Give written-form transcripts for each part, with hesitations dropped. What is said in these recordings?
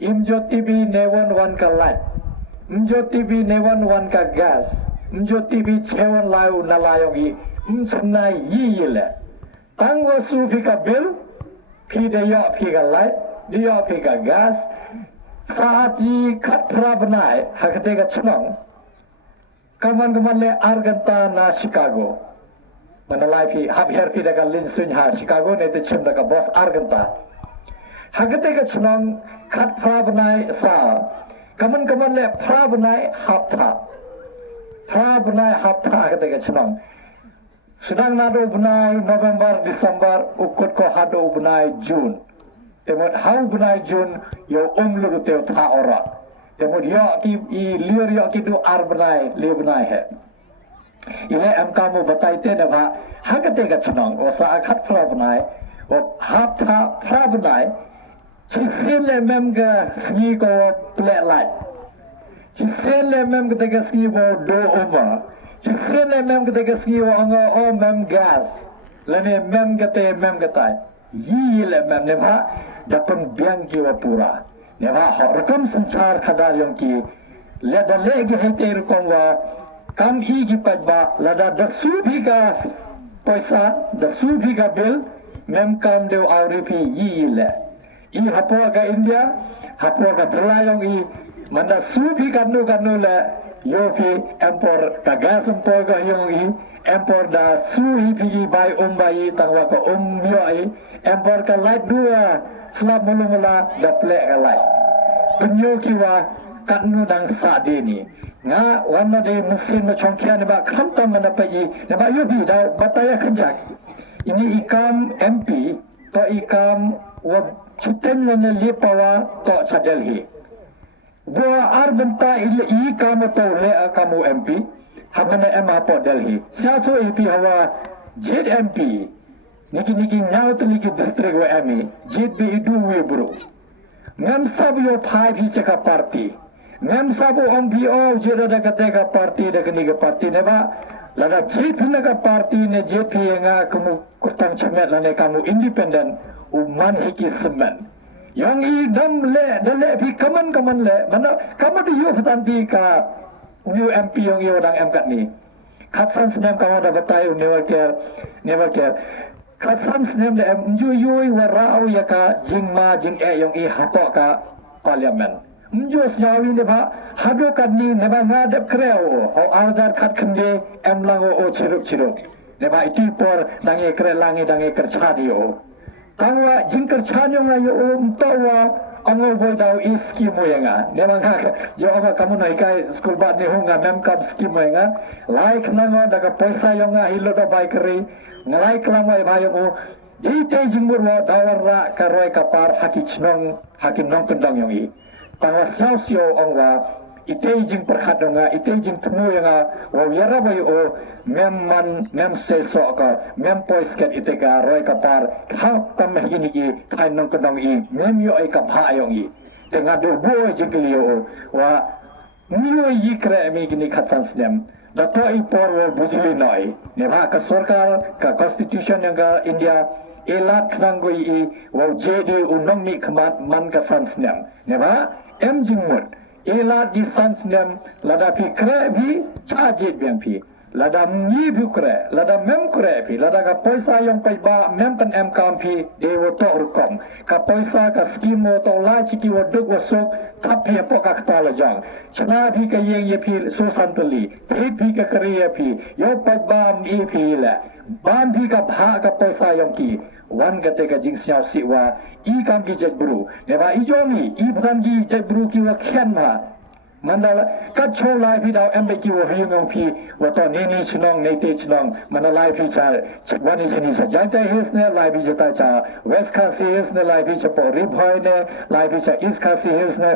imjo TV newan wan ka light imjo TV newan wan ka gas imjo TV chewan layu na layogi imchna yile tangwa su phi ka bill phi de yo phi ka light de yo phi ka gas saji khat prabnai hakate ka chnong kaman le arganta na Chicago manalai phi habher phi daga linsun ha Chicago ne te chim daga boss arganta hakate ka chnong khat prabnai sa kaman le prabnai haptha hakate ka chnong sedang nado benai November Desember ukut ko hado benai June temot hau benai June yo lu teu tha ora temot yo ki I liur yo ki du ar benai le benai he ile am kamu batai te na ba hakate ka chnong o sa khat phra benai o hap tha phra benai chisile mem ga sni ko ple lai chisile mem ga ga sni bo do over chisile mem ga ga sni o anga o mem gas lane mem ga te mem ga tai yi le mem ne ba dapat biang ki wa pura ne ba ho rakam sanchar khadar yong ki le da le gi hete rukom wa kam I gi pajba la da su bhi ka paisa da su bhi ka bill mem kam deu auri phi yi le I hapo ka India hapo ka jala yong I manda su bhi ka nu le yo phi empor ka gas empor ka yong I empor da su hi phi bai bai tangwa ko myo I empor ka light dua selap mula da plek ka light penyo kiwa kat nu dang sa de ni nga wan de mesin ma chong kya ne ba kham tam na pa yi ne ba yo bi da bataya khajak ini ikam MP to ikam wa chuten ne le pawa to chadel hi bo arbanta ikam to le akamu MP hamane ema po delhi sia to AP hawa ZMP niki nyau to niki district wa ami JB idu we bro ngam sab yo phai phi chaka party ngam sab on BO jeda daga tega party daga niga party ne ba lada JP naga party ne JP nga kamu kutang chamet lane kamu independent uman hiki semen yang I dam le dale phi kaman le mana kamu di yo phatanti ka new MP yang yo dang em kat ni khatsan snem kamu da batai never care Kasan senem le mjuyui warau ya ka jingma jing yong I hapo ka parliament mju syawi ne ba hado kan ni ne ba ngadap kreo au azar khat khande em lango o chiruk ne ba iti por dange kre langi dange kercha dio kangwa jing kercha nyong ayo mtawa ango boy dau iski moyanga ne ba ka jo anga kamu nai kai school bat ne honga mem kap ski moyanga like nango daga paisa yonga hilo da bai kri ngalai kelamai bayo o ite jingmur wa dawarra karoi kapar hakim nong kendang yong I tangwa sio ongwa ite jing perkhadonga ite jing temu yanga wa yara bayo o mem se so ka mem poisket ite ka roi kapar khau tam hini ki khai nong kendang I mem yo ai kap ha yong I tenga do bo jikliyo wa niyo yi kre mi kini khatsan snem Dato ipor wo bujili noi ne ba ka sarkar ka constitution yang ka India elat khnangoi I wo JD unong ni khmat man ka sansnem ne ba em jingmut elat di sansnem lada phi kre bhi chaje biang phi lada ngi bhi kre lada mem kre phi lada ka paisa yang pai ba mem kan em kam phi de wo to rukom ka paisa ka scheme wo to la chi ki wo duk wo sok thap phi po ka khta la jang chna bhi ka yeng ye phi so santali phi ka kariya phi yo pai ba mi phi la ban bhi ka bha ka paisa yang ki wan ka te ka jing siao si wa I kam ki jaj bru ne ba I jomi I bhan ki jaj bru ki wa khen ma mandala kat cho lai phi dau em be ki wo hyung phi wa to ni chnong nei te chnong manalai phi cha chwani chani sa janta his ne lai phi jata cha west khasi his ne lai phi cha po ri bhoi ne lai phi cha east khasi his ne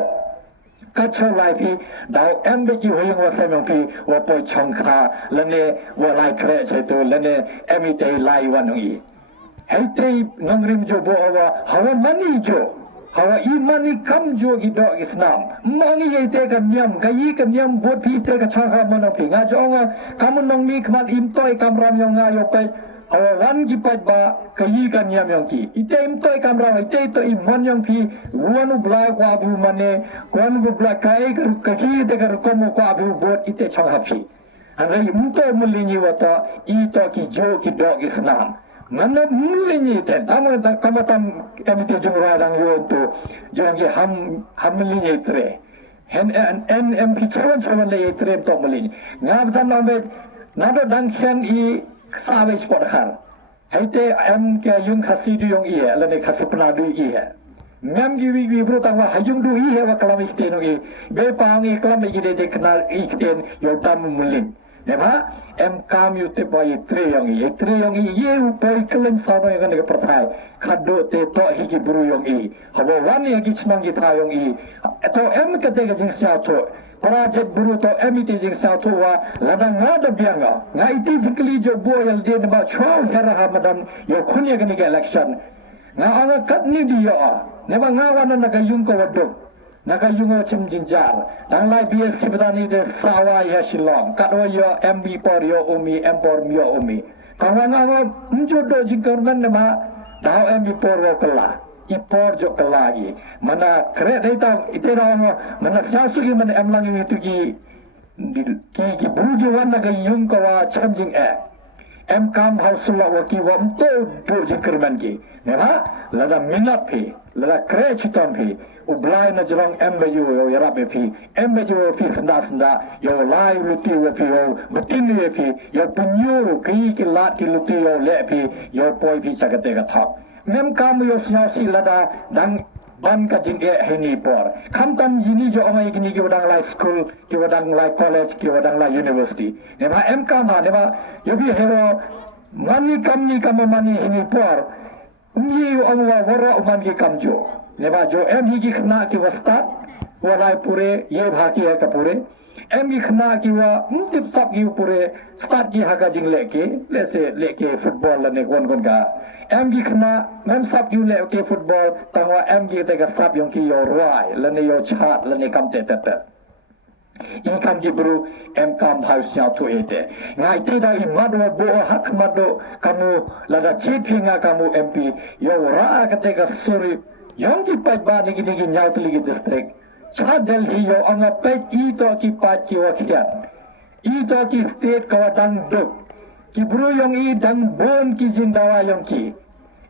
kat cho lai phi dau em be ki hyung wa sai mong phi wa po chong kha lane wa lai kre che to lane emi te lai wa nong I hai te ngrim jo bo wa hawa mani jo hawa imani kam jo gi do Islam mangi ye te ka nyam ka yi ka nyam bot phi te ka cha kha mon phi nga jo nga kam nong mi khmat im toy kam ram yong nga yo pe awan gipat ba kayi kan yam yang ki ite imtoy kamra ite to imon yang pi wanu bla ko abu mane kon bu bla kai kaki de kar komo ko abu bot ite chang hapi anai imto mulini wata ito ki jo ki dog islam mana mulini te tamu ta kamatam emite jumra dang yo to jang ki ham mulini tre hen em pi chawan le tre to mulini ngab tan nombe nado dang khen I savage pot har haite em ke yung khasi du yung ie la ne khasi pna du ie mem gi wi bro ta wa hayung du ie wa kalam ikte no e be pa ngi kalam gi de knal ikten yo tam mulin ne ba em kam yu te boy tre yung ye u boy kelen sa no ga ne prathai khaddo te to hi gi bru yung i habo wan ye gi chmang gi tha yung i to em ke te ga jing sia to project buru to emite jing sa to wa lada ngada bianga ngai ti jikli jo boyal de ba chwa hera hamadan yo khunya gani ga election nga anga kat ni di yo ne ba nga wana na ga yung ko wado na ga yung o chim jing jar dang lai BSc badani de sawa ya shilong kat o yo MB por yo umi empor myo umi kawana wa mjo do jing government ne ma dao MB por ro kala ipor jok lagi mana kret data ite rawa mana sasugi mana emlang itu ki buju wana ga yung ko wa chamjing em kam hausula wa ki wa mto buju kerman ki neba lada minap phi lada kret chiton phi ublai na jrong embeju yo yarabe phi embeju phi sanda yo lai luti wa phi yo butin ye phi yo punyu ki lat ki luti yo le phi yo poi phi sagate ga thap mem kam yo si lada dang ban ka jing heni por kam tam yini jo amai gini ki wadang lai school ki wadang lai college ki wadang lai university ne ba em kam ha ne ba yo bi hero mani kam ni kam mani heni por umyi yo amwa woro man ki kam jo ne ba jo em hi ki khna ki wastat walai pure ye bha ki hai ka pure em ki khna ki wa tip sap ki pure start ki ha ka jing leke football la ne gon ga em gi khna mem sap yu le ke football tangwa em gi te ga sap yong ki yo roi la ne yo chat la ne kam te I kam gi bru em kam hau sia tu ete ngai te da I madwa bo hak mado kamu la da chi pinga kamu MP yo ra ka te ga suri yong ki pat ba ni gi nyau tu li district cha Delhi yo anga pet I to ki pat ki wa khian I to ki state ka dang duk ki bru yong I dang bon ki jindawa yong ki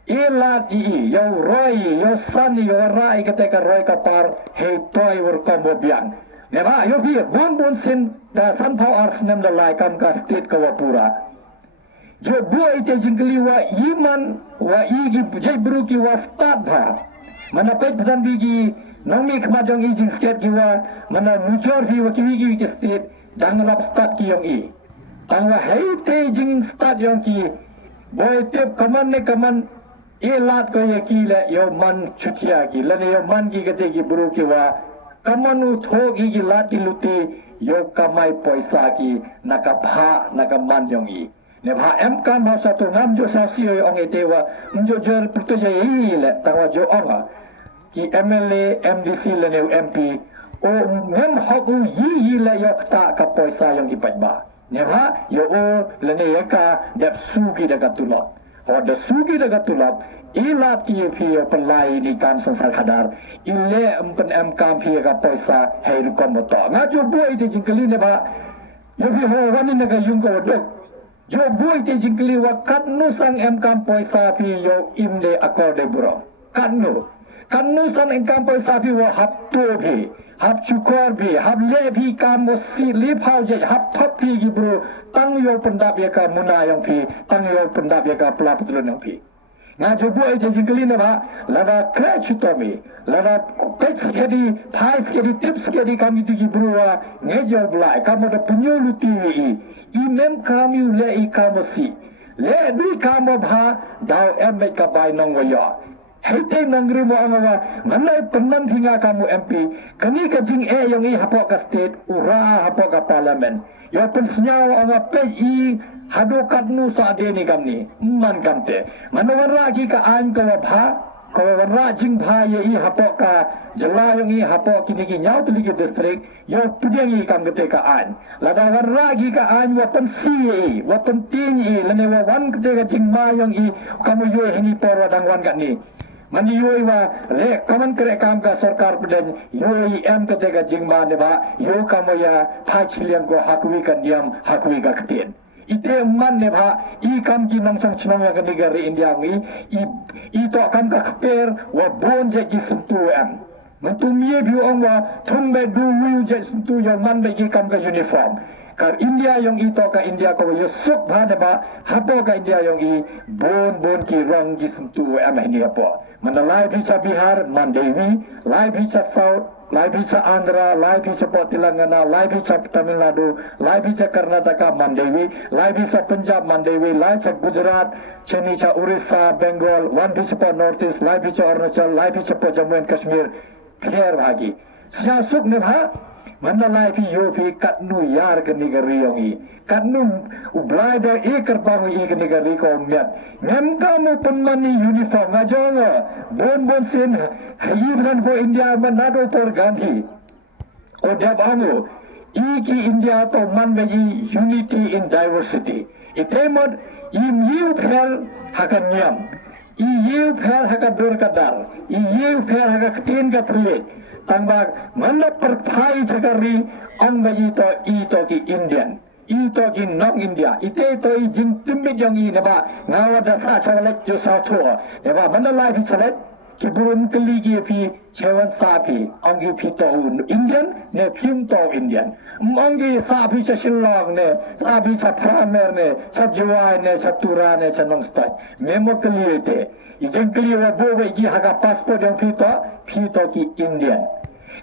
ilat I yo roi yo san yo rai ka te ka roi ka par he toy wor kombo biang ne ba yo bi bon sin da san phau ars nem da lai kam ka state ka wa pura jo bu ite jingli wa iman wa I gi jai bru ki wa start bha mana pet bdan bi gi nami khma dong I jing state ki wa mana mujor bi wa ki state dang rap start ki yong I tangwa hei te jing start yong ki boy tep kaman ilat ko ye ki le yo man chutia ki le yo man ki gate ki buru ki wa kamanu thogi ki lati luti yo kamai poisa ki naka bha naka man yong I ne bha em kan bha sa to ngam jo sa si yo ong ete wa mjo jor puto je I le tangwa jo ong ki MLA MDC le ne MP o ngam hoku yi le yo ta ka poisa yong ki pajba ne bha yo o le ne yaka dep sugi daga tulok o da sugi daga tulok ilat ki phi yo pelai ni kam sansar khadar ile empen em kam phi ka poisa hei ru kom to nga jo boy de jingkali ne ba yo phi ho wani na ga yung ko dok jo boy de jingkali wa kat nu sang em kam poisa phi yo imle akorde buro kan nu sang em kam poisa phi wa hap to phi hap chukor bi hap le bi kam mo si li phau je hap thop pi gi bro tang yo pendap ya ka muna yang pi tang yo pendap ya ka pla putlun yang pi nga jo bu ai je jingli na ba la da crach to mi la da pets ke di thais ke di tips ke di kam gi bro wa nge jo bla ka mo da punyo lu ti I mem kam yu le I kam si le du kam bha dau em me ka bai nong wa yo hei nangri mo amawa manai pennan hinga kamu MP kami ka jing yong I hapok ka state ura hapok ka parliament yo pensnyaw anga pe I hadokat nu sa de ni kamni man kamte manawara ki ka an ka bha ko warra jing bhai i hapo ka jala yang i hapo kini ki nyau tuli ki district yo pudiang i kam gete ka an lada warra gi ka an wa tan si wa tan tin i lene wa wan gete ka jing ma yang i kamu yo hini por wa dang wan ka ni mani yo wa re kaman kre kam ka sarkar puden yo i em gete ka jing ma ne ba yo kamu ya phai chiliang ko hakwi ka niam hakwi ka kten ite man ne bha I kam ki nang sang chinang ya kani gari India ngi I to kam ka kper wa bon je ki suntu am mentu mie bi ong wa thum be du wi je suntu yo man be ki kam ka uniform kar India yang I to ka India ko yo suk bha ne ba hapo ka India yang I bon ki rang ki suntu am ni hapo manalai bi cha Bihar mandewi lai bi cha South lai bisa Andhra, lai bisa Telangana, lai bisa Tamil Nadu, lai bisa Karnataka, Mandewi, lai bisa Punjab, Mandewi, lai bisa Gujarat, Chennai, Orissa, Bengal, wan bisa North East, lai bisa Arunachal, lai bisa Jammu and Kashmir, khair bhagi. Siasuk ne bha, mana lai pi yo pi katnu yar ke negeri yongi, katnu ublai da ekar bangu ek negeri ko myat. Mem kamu penmani uniform ngajonga, bon sen hibran ko India manado por Gandhi. O da bangu, iki India to man bagi unity in diversity. Itemod im yu phel hakan nyam. I yu phel hakan dur kadar. I yu phel hakan ktin ka thule. Tangbag mana perthai chakari ang bagi to ki Indian. Ito ki non India ite to I jing timbit yang I neba ngawa dasa chalet jo sa tho neba mana lai bi chalet ki burun kali ki pi chewan sa pi ang pi to Indian ne phim to Indian mong gi sa pi cha shillong ne sa pi cha pramer ne cha juwai ne cha tura ne cha nong stat memo kali ite I jing kali wa bo be gi haga passport yang pi to ki Indian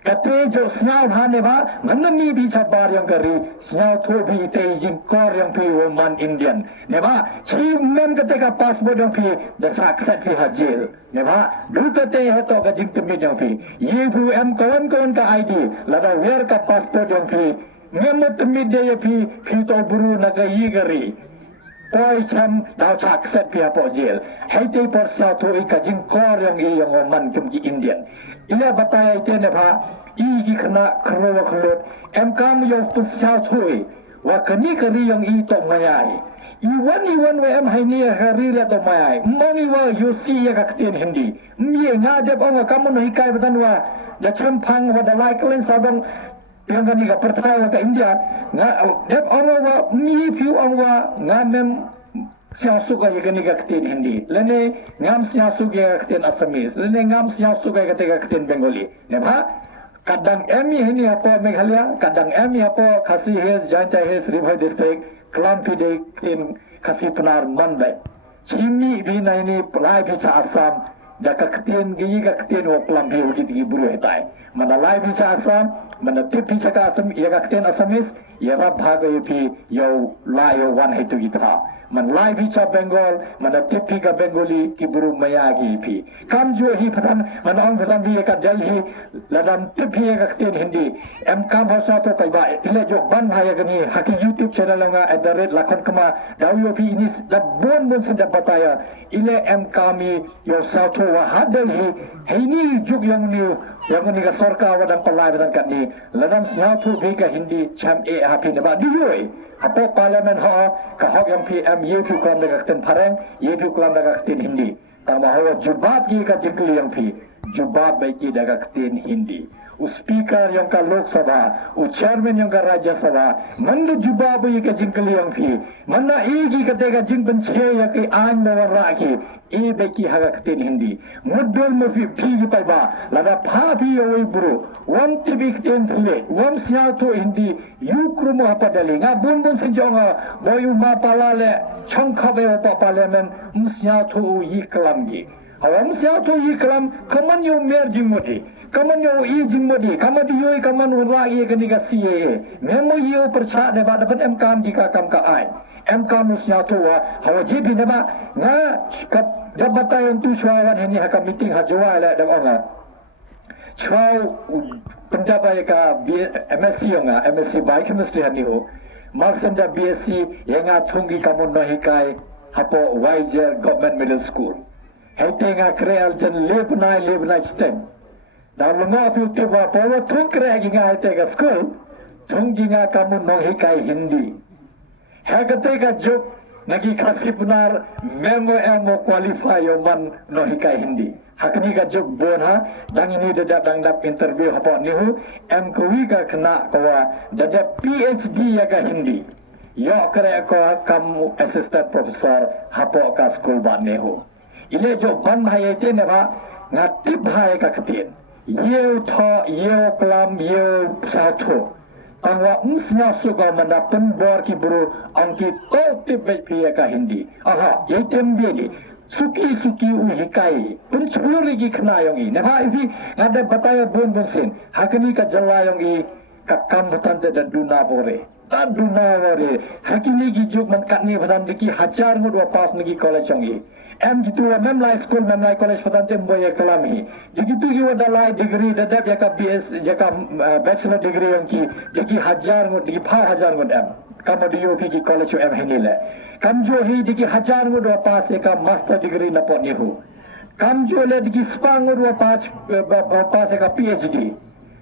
kate jo snau bhane ba manami bi sa bar yang kari snau tho bi te jing kor yang pi man Indian ne ba chi mem kate ka passport yang pi da sak sat pi hajil ne ba du kate he to ka jing tumit yang pi ye bu em kon ka ID lada wer ka passport yang pi mem tumit de ye pi to buru na ka yi gari koi cham dau chak set pi apo jil hai te por sa tho I ka jing kor yang I yang man kum ki Indian ila bataya ite ne bha I ki khna khro wa khlot em kam yo pu sa tho wa kani kari yang I to mayai iwan wa em hai ni hari la to mayai moni wa you see ya ka kten hindi mie nga de ong kam no hikai batan wa da cham phang wa da lai klen sabang yang kani ka perthai ka India nga dep ong wa mi piu ong wa nga mem siasuk ka kani ka kten hindi lene ngam siasuk ya kten Assamese lene ngam siasuk ka kten Bengali ne bha kadang emi hini apo Meghalaya kadang emi apo Khasi Hills Jaintia Hills Ribhai district Klampi de in Khasi Panar Manbai chimi bi na ini lai bisa Assam da ka kten gi ka kten wa Klampi uji gi buru hetai mana lai bisa Assam mana tip bisa ka Assam ya ka kten Assamese ya ra bhaga pi yo lai yo wan hetu gi tha man lai bisa Bengal mana tip ka Bengali ki buru maya gi pi kam jo hi patan man ong patan bi ka Delhi ladam tip ka kten Hindi em kam hausa to kai ba ile jo ban bhaya gani haki YouTube channel nga @lakhon kama dau yo pi ini da bon sen da bataya ile em kami yo sa to wa hadel hi heini juk yang ni ka sarkar wa dan palai batan kat ni ladam sa to bi ka Hindi cham happy ne ba dioi apo parliament ha ka hok yang PM ye pu klam da kten pharang ye pu klam da kten Hindi tama hawa jubab ki ka jikli yang pi jubab bai ki da kten Hindi speaker yang ka Lok Sabha chairman yang ka Rajya Sabha mandu jubab ye ka jikli yang pi manna igi ka te ka jing ban che ya ki an da ra ki e bai ki ha kten Hindi mudul mo fi ki pai ba lada pha bi yo bro wan ti bi kten thule wan sia to Hindi yu krumo ha padali nga bun sen jonga boyu ma palale chong khabe pa parliament sia to yi klam gi awam sia to yi klam kaman yo mer jing modi kaman yo I jing modi kaman yo kaman ra ye kani ka CAA memo yo percha ne ba dapat em kam di ka kam ka ai em kam sia to wa hawa ji bi ne ba nga ka dapat tayon tu shwawan heni ha ka meeting ha jowa la da nga chau pendapat ka MSc nga MSc biochemistry hani ho masanda BSc yang thungi kamun no hikai hapo Wiser Government Middle School hai tenga kreal jan lebnai stem dalam ngapi tiba bawa thung kre ginga hai tega school thung ginga kamu nong hikai hindi hai katega jok nagi khasi punar memo emo qualify yo man nong hikai hindi hakni ga jok bona dang ini dang dap interview hapo nihu em kuwi ka kena kawa dada PhD ya ga hindi yo kare ko kamu assistant professor hapo ka school ba nehu ile jo ban bhai te ne ba ngatip bhai ka khatin yeu tho yeu klam yeu sa tho angwa umsna suga mana penbor ki bro angki ko tip bhai ka hindi aha ye tem dia ni suki uhikai pencuri gi kena yang ini nah ini ada bataya bon sen hakini ka jalla yang i ka kam batan da duna bore hakini gi juk man katni batan diki hajar ngud wa pas ngi college yang i em gitu wa mem lai school mem lai college batan tem boy kalami digitu gi wa dalai degree da dab ya ka BS ya ka bachelor degree yang ki diki hajar ngud diki pha hajar ngud em kamu di UP ki college em hini le kam jo hi diki hajar ngud wa pas ya ka master degree na pot nihu kam jo le diki spang ngud wa pas ya ka PhD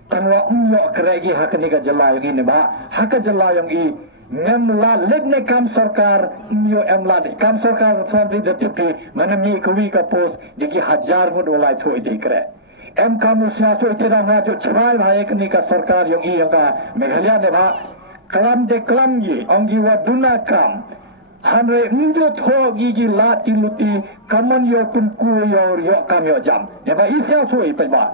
tanwa umyo kregi hakni ka jalla yang ini ba hak jalla yang i memla legne kam sarkar myo emla kam sarkar family de tipi manami kwi ka post diki hajar ngud wa lai thoi de kre em kamu sia to ite na jo chrai bhai kni ka sarkar yang i yang ka meghalaya ne ba kalam de kalam ye ongi wa duna kam hanre njo tho gi la tiluti kaman yo kun ku yo kam yo jam ne ba isya thoi pe ba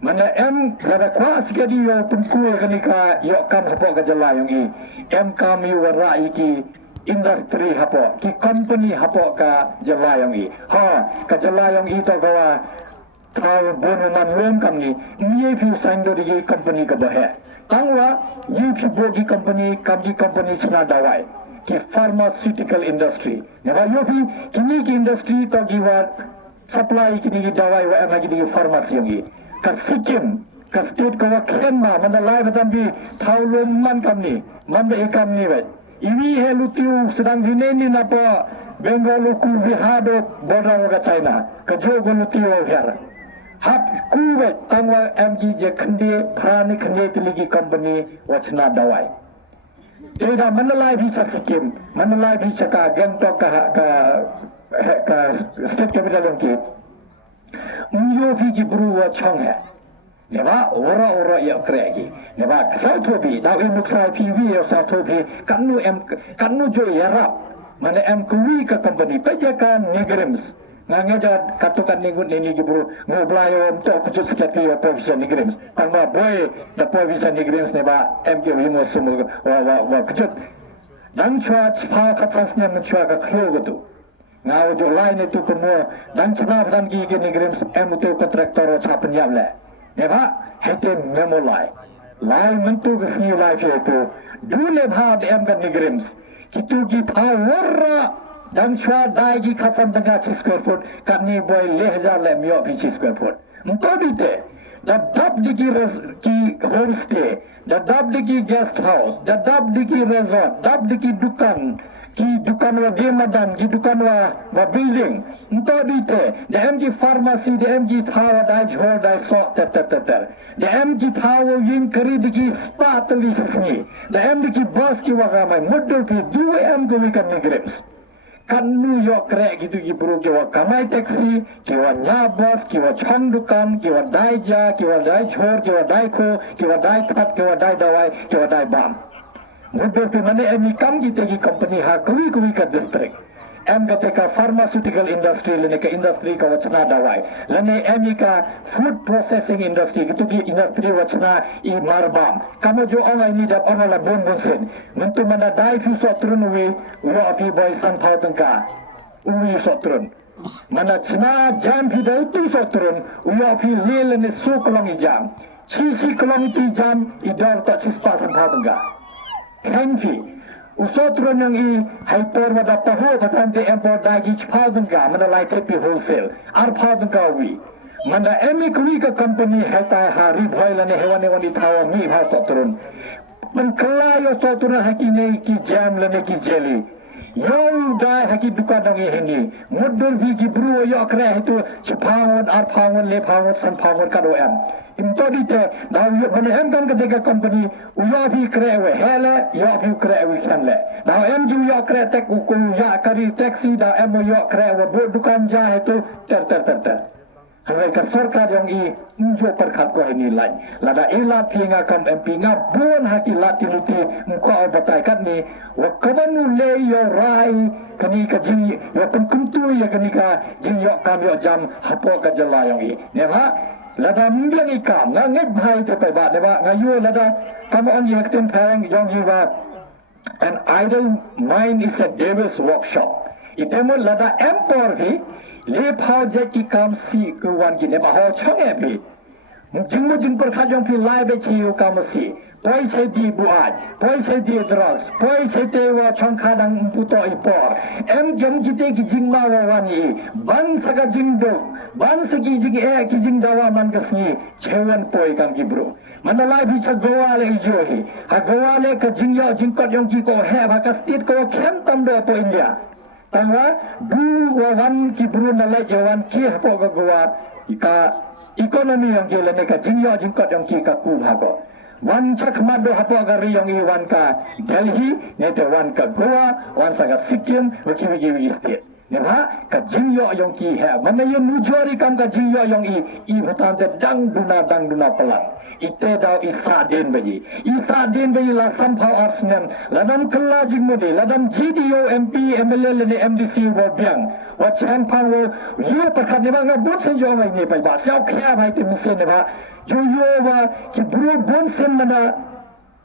mana em kada kwas gadi yo kun ku kni ka yo kam hapo ka jalla yang i em kam yu wa rai ki industry hapo ki company hapo ka jalla yang i ha ka jalla yang i to ba thao bon man lom kam ni nie phu sang do di company ka ba hai tangwa you people di company sna dawai ki pharmaceutical industry ne ba yo phi kini ki industry to gi wa supply kini ki dawai wa ma gi pharmacy ngi ka sikim ka state ko wa khenma man lai batam bi thau lom man kam ni man be kam ni ba iwi he lutiu sedang hine ni na pa bengal ku bihado border ga china ka jo go lutiu her hap kuwe tangwa MG je khande prani khande tiligi company wachna dawai teda manalai visa sikim manalai visa ka gangtok ka state capital ki umyo phi ki bru wa chong hai neba ora ya kregi neba sa to bi da em muksa phi wi ya sa to bi kanu jo yara mana em kuwi ka company pajaka negrims nangaja katukan ningut nini gibru ngoblay om to kujut sekati o provision negrims tangma boy da provision negrims ne ba mk wimo sumu wa kujut dan chua chpa khatsas ne chua ka khyo gudu ngau jo line tu komo dan chna dan gi negrims em to contractor chapan yamle ne ba hete memo lai mentu gsi lai fe to dule bha em ga negrims kitu gi power dan chua dai gi khasam tanga square foot kani boy 1000 le myo phi square foot mko dite da dab digi ki homestay da dab digi guest house da dab digi resort dab digi dukan wa gemadan ki dukan wa building mko dite da mg pharmacy da mg thawa dai jhor dai so ter da mg thawa yin kari digi spa tali sni da mg bus ki wa ga mai modul pi du mg wi kan grips kanu yo krek gitu ki bro ki wa kamai taxi ki wa nyabas ki wa chang dukan ki wa dai ja ki wa dai chhor ki wa dai ko ki wa dai khat ki wa dai dawai ki wa dai bam mudde pe mane emi kam ki te ki company ha kuwi ka district em gate ka pharmaceutical industry lene ka industry ka wachna dawai lene emi ka food processing industry gitu ki industry wachna I marbam kamo jo ongai ni da onala bon sen mentu mana dai fu so trun wi wa api boy san phau tangka ui so trun mana chna jam phi dai tu so trun wa api lele ne su kolong jam 60 km jam idor ta 6 san phau tangka thank usotro nang I hyper wada paho batante import dagi chpadunga mana lai tepi wholesale ar phadunga wi mana emi kwi ka company heta hari bhoila ne hewane wani thawa mi bha sotrun man kala yo sotrun hakine ki jam lane ki jeli yang dah haki duka dong ini modul bigi bru yo kre itu cepangon arpangon lepangon sanpangon kado em into dite now yo bane em kan ketika company uyo bi kre we hele yo bi kre we sanle now em ju yo kre tek uku ya kari taxi da em yo kre we bo dukan ja itu ter mereka सरकार yang injo perkat ko ini lain lada ila pinga kam pinga buon hati lati luti muko batai kan ni wa kamanu le yo rai kani ka jing yo penkuntu ya kani ka jing yo kam yo jam hapo ka jala yang ne ha lada mbiang ikam nga ngai bhai te pe ba ne ba ngayu lada kam on ye ten phang yong yi ba an idle mind is a devil's workshop itemo lada empor hi le phao je ki kam si ku wan ki ne ba ho chang e bi jing mo jing par kha jong phi lai be chi u kam si poi se di bu ai poi se di drugs poi se te wa chang kha dang pu to i por em gem ki te ki jing ma wa wan yi ban sa ka jing do ban sa ki jing e ki jing da wa man ka si chewan poi kam ki bro mana lai bi cha gowa le jo hi ha gowa le ka jing yo jing ko yong ki ko he ba ka stit ko khem tam do po india tangwa du wan ki bru na le wan ki hapo ga gwa ika ekonomi yang ke le ka jingyo jingkot yang ki ka ku ha ko wan chak mado hapo ga ri yang i wan ka Delhi ne te wan ka Goa wan sa ka Sikkim wiki state ne ha ka jingyo yang ki ha mana yo mujori kam ka jingyo yang i bhutan te dang duna pelan ite dau isa den bayi la sampau arsnem ladam kella jing mode ladam GDO MP MLA le MDC wo biang wa chan pang wo yu perkat ne ba nga bot sen jo mai ne pai ba sao khya bai te misen ne ba jo yo wa ki bro bon sen mana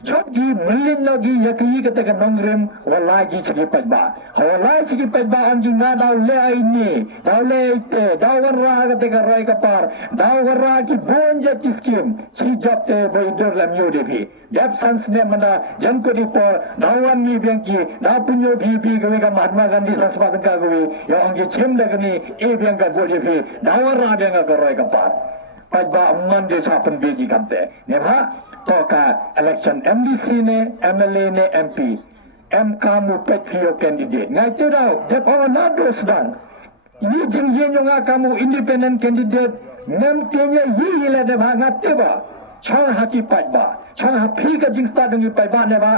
chot gi milin lagi yaki kata ka nongrem wala gi chigi pai ba wala chigi pai ba ang gi nga daw le ai ni daw le ite daw warra kata ka roi ka par daw warra ki bon je ki skim chi jap te bai dor lam yo de bi dep sans ne mana jang ko di por daw wan ni biang ki daw punyo bi ga ka Mahatma Gandhi saspat ka ga yo ang gi chem da ni e biang ka go de bi daw warra biang ka roi ka par pai ba man de cha pen bi gi kam te ne ba to ka election MDC ne MLA ne MP kamu petio candidate ngai te dau de ko na do sedang ini jing ye nyonga kamu independent candidate nem tenya yi le de ba ngate ba chang haki pai ba chang ha phi ka jing sta dang pai ba ne ba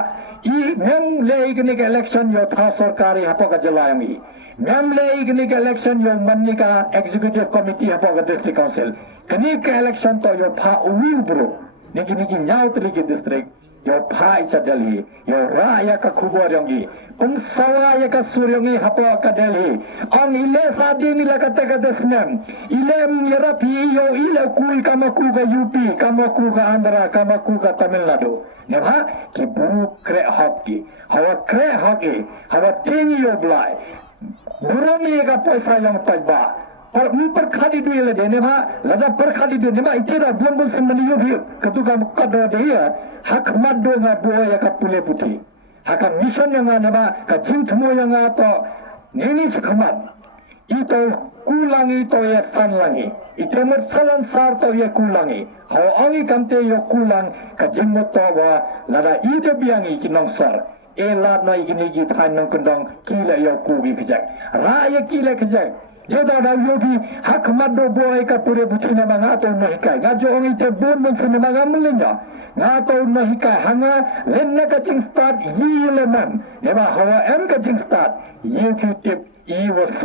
I nem le igni ka election yo tha sarkari hapo ka jalayami nem le igni ka election yo manni ka executive committee hapo ka district council kani ka election to yo pha uwi bro niki nyau tri ki district yo phai cha Delhi yo raya ka khubor yongi pensawa ya ka suryongi hapo ka Delhi ang ile sa din ila ka ta desnem ile mira pi yo ile kui kama ku ka UP kama ku ka Andhra kama ku ka Tamil Nadu ne ba ki bu kre hockey hawa kre hockey hawa tini yo blai burumi ka paisa yang pai ba पर खाली दुई ले देने भा लगा पर खाली दुई ने भा इतेरा बुन बुन से मनियो भी कतु का कदो दे या हक मत दो nga buo ya ka pule puti haka mission nga ne ba ka jing thmo nga to neni sikhamat ito kulangi to ya san langi itemer salan sar to ya kulangi ho angi kamte yo kulang ka jing mo to wa lada ide biangi kinong sar elat na igini gi phan nang kondong kila yo ku bi khajak ra ya kila khajak dia dah yogi hak mado boy ka pure buti na mga to nahikai nga jo ngi te bon mon se mga mlinya nga to nahikai hanga len na ka ching start yileman ne ba hawa em ka ching start ye tip I was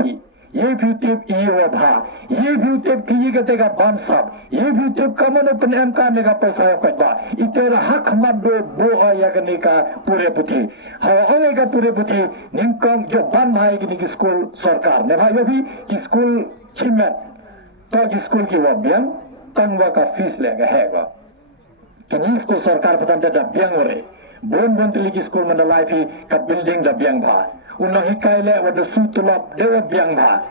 ye tip I wabha ye tip ki ga te ga bam sap ye tip kamano pen em ka ne ga paisa ka ba itera hak mado boy ya ka ne ka pure buti hawa ngi ka pure buti ningkong jo ban bhai ki school sarkar ne bhai yo bhi school chimet to school ki wabiang tangwa ka fees le ga hega kini school sarkar patan da biang ore bon tili school mana lai phi ka building da biang bha unna hikai le wa da sutulap de biang bha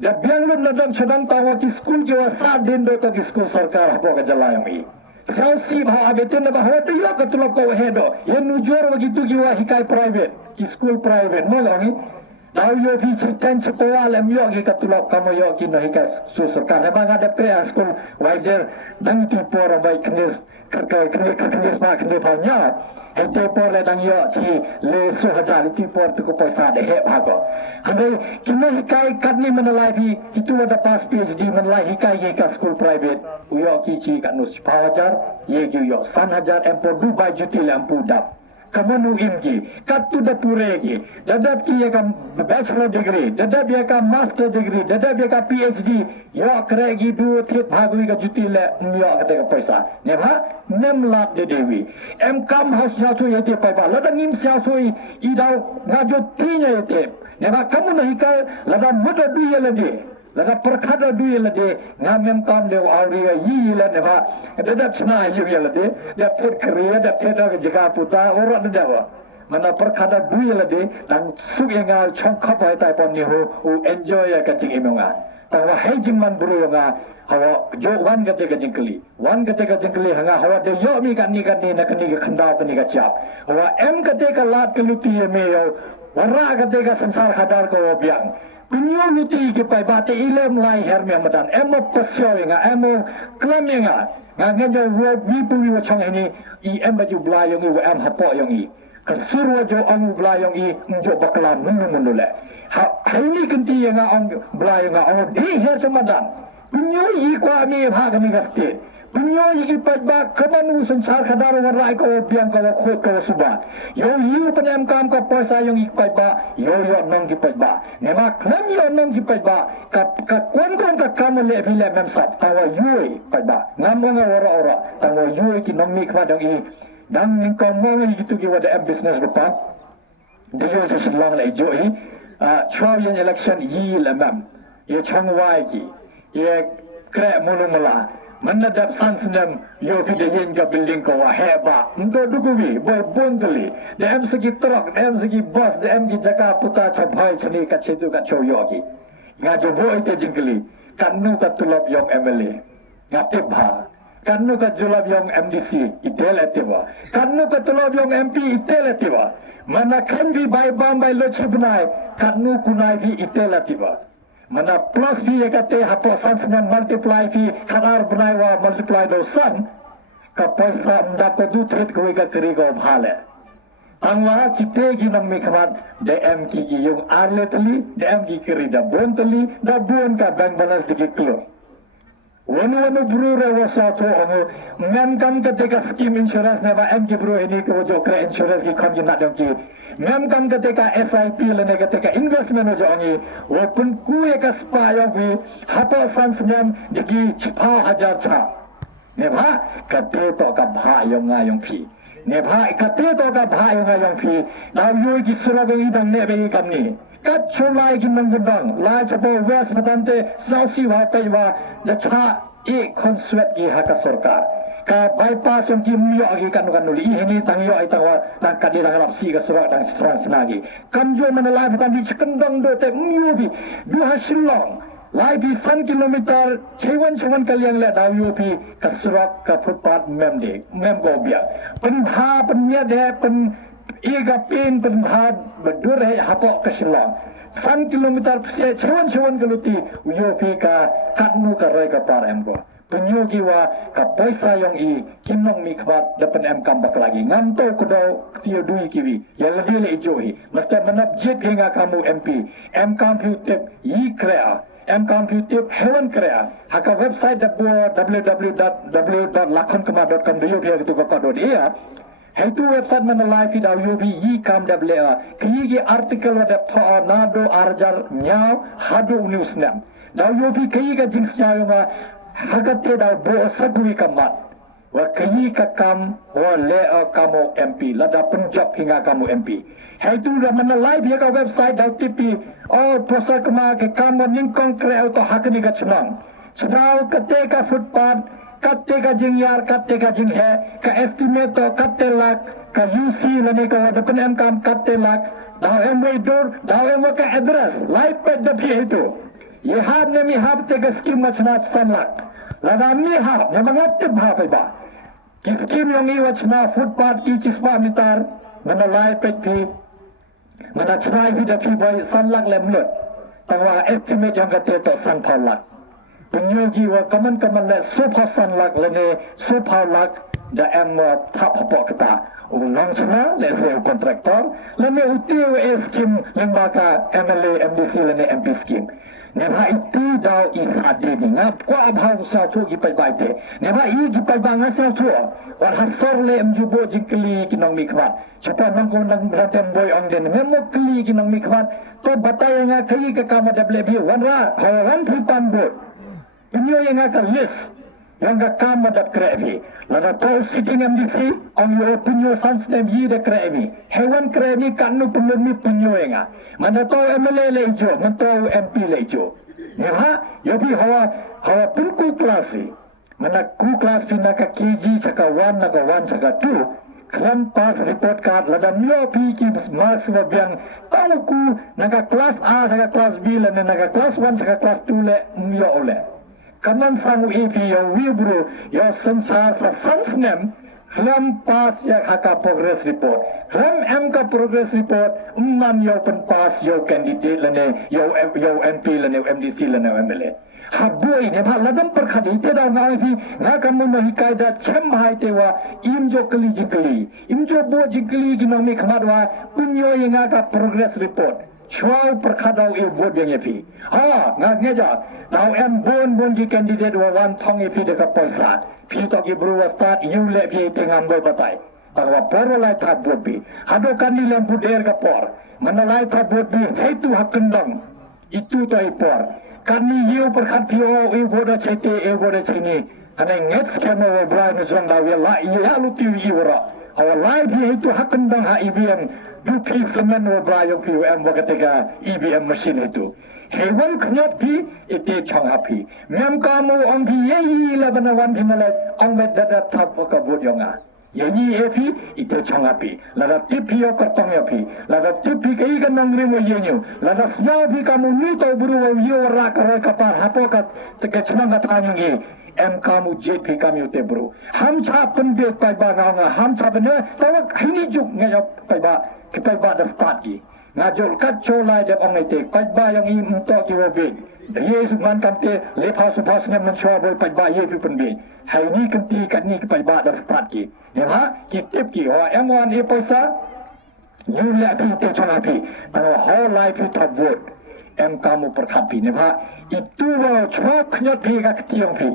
da biang lu na dam sedang tawa ki school ki wa sa din do to school sarkar hapo ka jalayami Sausi bha abete na bahwa tu yo katulok ko hedo ye nujor begitu ki wa hikai private school private no lagi Tahu yo pi certain sekolah lem yo ki katulok kamu yo ki no hika susurkan. Emang ada pre school wiser dang ti por bai knis knis ma knis panya. Ente por le dang yo chi le su hajar ti por tu ko paisa de he bhago. Hande kino hikai katni menalai pi itu ada pas PhD menalai hikai ye ka school private. Yo ki chi kat nus hajar ye ki yo san hajar empor Dubai juti lampu dap. Kamu imki, katu da pure ki, dadap ki ya kam bachelor degree, dadap ya kam master degree, dadap ya kam PhD, ya keregi 2-3 bhagui ka juti le ya kata ka paisa. Ne bha 6 lakh de dewi. Em kam house ya tu yete pai ba, lada ngim sia tu I dau ngajo 3 nya yete. Ne bha kamu nahi ka lada muda du ya lade. Lada perkhada du ya lade, ngamem kam de auri ya yi la ne bha. Dadap sna yu ya lade, dap ter kriya dap ter da jaga puta orang dawa. Mana perkhada du ya lade, dan suk ya ngal chong khap hai tai pon ni ho enjoy ya ka jing imonga. Tawa hai jing man buru nga hawa jo wan gate ka jingkli hanga hawa de yo mi kan ni na kan ni khandao kan ni ka chap hawa em gate ka lat ka luti me yo wara gate ka sansar khadar ko biang pinyo luti ke pai bate ilem lai her me madan em pasyo nga em klam nga ngen jo wo vi pu wi chong ni I em ba ju bla yo ngi wo em hapo yo ngi kasur jo ang bla yo ngi jo baklan mun le hai ni kanti nga ang bla yo nga ang di her samadan Punyo yi kwa mi bhag mi gaste. Punyo yi ki pajba kamanu sansar khadar warai ko biang ko khot ko suba. Yo yu penyam kam ka paisa yung ik pajba yo nong ki pajba. Nema klam yo nong ki pajba ka kon ka kam le bi le mem sap ka wa yu pajba. Ngam nga ora ka wa yu ki nong mi khwa dang I dang ning ko mo yi tu ki wada business rupa. De yo se lang le jo I chwa yin election yi le mem. Ye chang wai ki ye kre mulumala manadap sansnam yo pide yen ka building ko wa heba ndo dugubi bo bondli de em segi truck de em segi bus de em gi jaka puta cha bhai chani ka chetu ka chow yo ki nga jo bo ite jingli kanu ka tulab yong MLA nga te bha kanu ka julab yong MDC itele te ba kanu ka tulab yong MP itele te ba mana khan bi bai bam bai lo chibnai kanu kunai bi itele te ba Mana plus fi kate hapo sans nan multiply fi khadar banai wa multiply do san ka paisa mda ko du thret ko ka kri go bhale angwa kite gi nam mi khamat dm ki gi yung arletli dm ki kri da bontli da bon ka bank balance dikit klo wanu bru re wasa to amu ngam kam kate ka scheme insurance ne ba m ki bru ini ko jo kre insurance ki kham gi na dong ki ngam kam kate ka SIP le ne kate ka investment jo angi wo pun ku e ka spa yo bi hapo sans ngam digi chpa hajar cha ne ba kate to ka bha yo nga yong phi ne ba kate to ka bha yo nga yong phi na yo gi sura ga I dang ne be kam ni kat chulai gi nang gudang la chapo west matante sausi wa pe wa da cha e consulat gi ha ka sarkar ka bypass yung kimyo agi kanu nuli ini tangyo ay tawa tang kadira harap si ka surat dang sanagi kamjo manalai bukan di cekendang do te myubi 2 hasilong lai bi 1 kilometer chewan kaliang le daw yopi ka surat ka footpath mem go bia pen ha pen mia de pen iga pin pen ha bedure hapo ka silong 1 kilometer chewan kaluti yopi ka katnu ka roi ka par em go penyogi wa ka paisa yang I kinong mi khwat dapat em kam bak lagi nganto kudo tio dui kiwi ya lagi le johi mesti manap jet hinga kamu MP em computer I krea em computer hewan krea haka website www.lakhonkema.com do yogi tu ko do dia itu website mana live ida yobi yi kam wla kigi artikel wada tho nado arjar nyao hado news nam da yobi kigi ga jings nyao Hagate da bo sagui kamat wa kayi ka kam wa le kamu MP lada Punjab hinga kamu MP hai tu da mana live ya ka website da tipi prasa kama ke kamu ningkong kre auto hakni ga chnang sedau kate ka footpath kate ka jingyar kate ka jing he ka estimate to kate lak ka UC lane ka da pen em kam kate lak da em way door da em ka address live pad da phi itu ye hab ne mi hab te ka scheme machna sanlak lada mi hab ne mangat te bha pai ba ki scheme yong I wachna footpath ki chispa mitar mana lai pek phi mana cerai hidup boy sanlak lemlut tangwa estimate yang kata to san paulak penyogi wa kaman le super sanlak lene super lak da em thap hopok kata unang chana le se kontraktor lene uti wa skim lembaga MLA MDC lene MP skim Neba itu dah isade ni ngap ko abhau sa tu gi pai bai te neba I gi pai bang sa tu war hasor le mjubo jingkli kinong mi khwat chapa nang ko nang ratem boy ong den memo kli kinong mi khwat to bataya nga khai ka kama dable bi wanra hawan phipan bo pinyo yang ka list yang ka kama dap krebi lada to sitting MDC ong yo pinyo sans nem yi de krebi hewan krebi kanu pelum mi pinyo yang mana to MLA le jo man to MP le jo neba yo bi hawa pinku klasi mana ku kelas pina ka KG saka 1 na ka 1 saka 2 klan pass report card lada mio pi ki mas wabiang kau ku naga kelas A saka kelas B la naga kelas 1 saka kelas 2 le mio ole kanan sangu EP yo wibro yo sensa sa sansnem klan pass ya haka progress report klan M ka progress report umman yo pen pass yo candidate lane yo MP lane MDC lane MLA haboi ne bha ladam perkhadi te da na hi na kamu no hikai da chem hai te wa imjo kli imjo bo jikli ginomi khmadwa punyo yenga ka progress report chwau perkhadau e vote yang epi nga ngeja now em bon gi candidate wa wan thong epi de ka paisa phi to gi bru wa start you le phi te ngam boy patai parwa poro lai tha vote bi hado kan ni lem puder ka por manalai tha vote bi heitu hakendang itu tai por kami you perkhat pio e vote chete e vote chini ane ngets kemo wa bra no jong da we la ya lu ti yi wora our life hi itu hakendang ha IBM du pisemen wa bra yo pi em wa katega IBM machine itu hewan knyat pi ite chong happy mem kamu ong pi ye la banawan himala ong med da thap ka vote yonga Yanyi epi itu chong api, lada tipi yo kertong api, lada tipi kei kan nangri mo yenyu, lada snow pi kamu ni tau buru yo rak rak kapar hapo kat tegachnang katanyungi, em kamu JP kamu te buru, ham cha penbet pai ba nga ham cha bene, tawa hini juk ngajak pai ba da start ki, ngajol kat cholai de ong ite, pai ba yang I untuk ki wobe. Yesu man kamte lepas nem mencoba boy pai ye pi penbe hai ni kanti kan ni pai ba da start ki ne ha ki tip ki ho M1 e paisa you la pi te chona pi ta whole life pi top vote em kamu perkhat pi ne ha itu wa chwa khnyat pi ga ktiong pi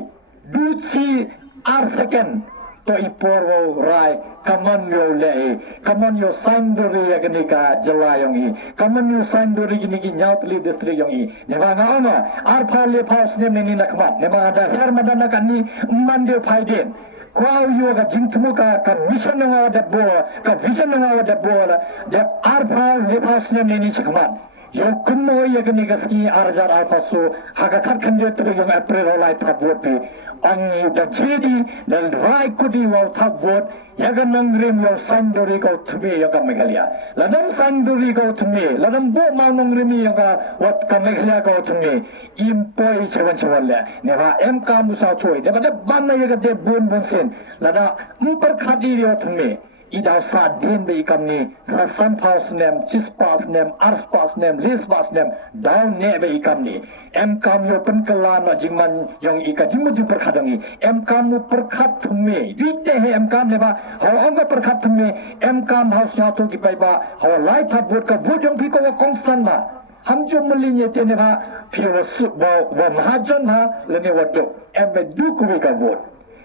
du si ar second to ipor wo rai kaman yo le kaman yo sandori ya gni ka jala yong I kaman yo sandori gni ki nyautli district yong I ne ba nga ona ar phal le phas ne ni nakmat ne ba da her madana kan ni mande phaiden kwao yo ka jingtmu ka mission nga da bo ka vision nga da bo la de ar phal le phas ne ni chikmat yo kunno ya gni gaski arjar apaso haga khat khanje tre yong april lai thap vote ang da chedi dal rai kudi wa thap vote yagan nang rim yo sandori ko thme yaga meghalia ladam sandori ko thme ladam bo ma nang rimi yaga wat ka meghalia ko thme impoi chewan la ne ba em ka musa thoi ne ba da ban na yaga de bon sen lada upar khadi yo thme ida sa din be kamni sa sam pass nem chis pass nem ars pass nem lis pass nem down ne be kamni em kam yo pen kala na jingman yang ika jingmu ju perkhadangi em kam mu perkhat thume dite he em kam le ba ho ong ka perkhat thume em kam house ya to ki pai ba ho lai tha bot ka bu jong phi ko kong san ba ham jo mali te ne ba phi wa su ba wa mahajan ha le ne wa do em be du ku ka vote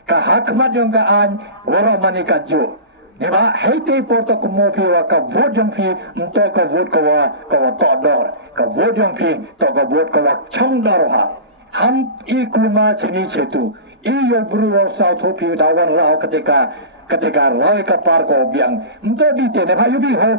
ka hakmat yong ka an wara mani ka jo ne ba heite porto kumo phi wa ka vote jong phi mto ka vote ka wa to dor ka vote jong phi to ka vote ka wa chong dor ha ham I kuma chini chetu I yo bru wa sa tho phi da wan ra ketika roi ka par ko biang mto di te ne ba yubi ho